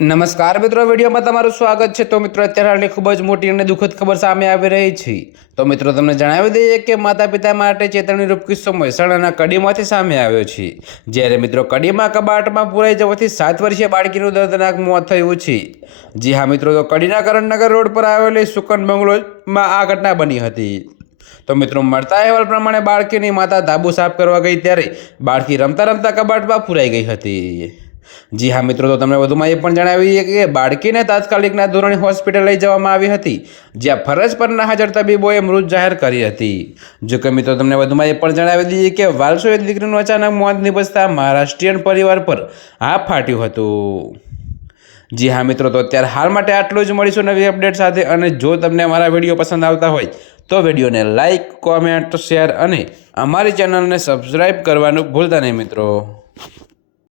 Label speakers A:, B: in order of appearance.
A: નમસ્કાર મિત્રો, વિડીયોમાં તમારું સ્વાગત છે. તો મિત્રો, અત્યારે હાલની ખૂબ જ મોટી અને દુઃખદ ખબર સામે આવી રહી છે. તો મિત્રો, તમને જણાવી દઈએ કે માતા પિતા માટે ચેતવણી રૂપ કિસ્સો મહેસાણાના કડીમાંથી સામે આવ્યો છે. જ્યારે મિત્રો, કડીમાં કબાટમાં પુરાઈ જવાથી સાત વર્ષીય બાળકીનું દર્દનાક મોત થયું છે. જી હા મિત્રો, તો કડીના કરણનગર રોડ પર આવેલી સુકન બંગલોમાં આ ઘટના બની હતી. તો મિત્રો, મળતા અહેવાલ પ્રમાણે બાળકીની માતા ધાબુ સાફ કરવા ગઈ ત્યારે બાળકી રમતા રમતા કબાટમાં પુરાઈ ગઈ હતી. જી હા, મિત્રો, તો તમને વધુમાં એ પણ જણાવીએ કે બાળકીને તાત્કાલિકના ધોરણે હોસ્પિટલ લઈ જવામાં આવી હતી, જ્યાં ફરજ પરના હાજર તબીબોએ મૃત જાહેર કરી હતી. જો કે મિત્રો, તમને વધુમાં એ પણ જણાવી દઈએ કે વાલસોએ દીકરીનું અચાનક મોત નિપજતા મહારાષ્ટ્રીયન પરિવાર પર આ ફાટ્યું હતું. જી હા, મિત્રો, તો અત્યારે હાલ માટે આટલું જ મળીશું નવી અપડેટ સાથે અને જો તમને અમારા વીડિયો પસંદ આવતા હોય, તો વિડીયોને લાઇક કોમેન્ટ, શેર અને અમારી ચેનલને સબસ્ક્રાઈબ કરવાનું ભૂલતા નહીં, મિત્રો.